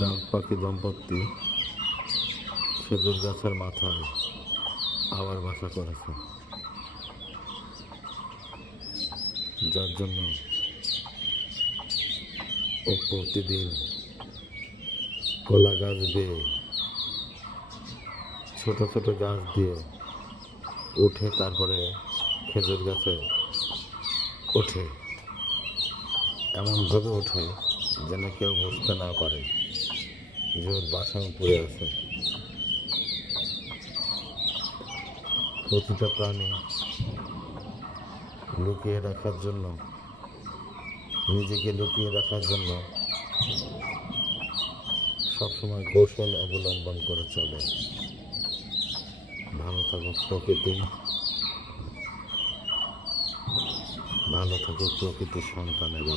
ডাক পাখি দম্পতি খেজুর গাছের মাথায় আবার বাসা করেছে, যার জন্য ও প্রতিদিন কলা গাছ বেয়ে ছোট ছোট গাছ দিয়ে উঠে তারপরে খেজুর গাছে ওঠে। এমনভাবে ওঠে যেন কেউ বুঝতে না পারে যে ওর বাসা উপরে আছে। প্রতিটা প্রাণী লুকিয়ে রাখার জন্য, নিজেকে লুকিয়ে রাখার জন্য সবসময় কৌশল অবলম্বন করে চলে। ভালো থাকুক প্রকৃতি, ভালো থাকুক প্রকৃতির সন্তানেরা।